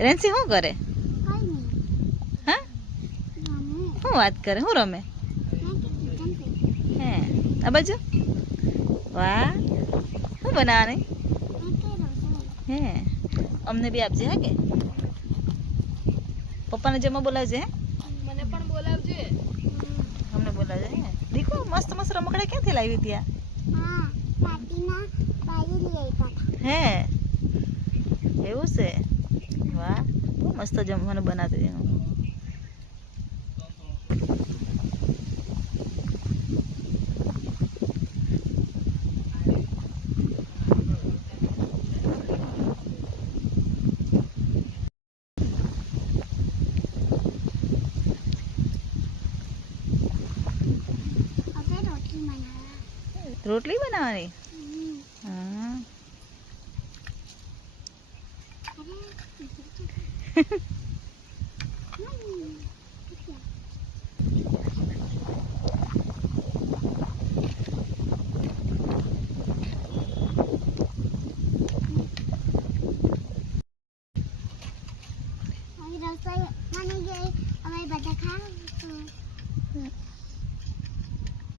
રેન્સી શું કરે? હા, શું વાત કરે? શું રમે? હે, આ બાજુ. વાહ, શું બનાવવાની? હે, અમને બી આપજે. હા કે પપ્પાને જમવા બોલાવજે. હે, મને પણ બોલાવજે. અમને બોલાવજે. હે દીકુ, મસ્ત મસ્ત રમકડા ક્યાંથી લાવી ત્યાં? હે, એવું છે? વાહ, બહુ મસ્ત જમવાનું બનાવતી એનું. રોટલી બનાવવાની? હા.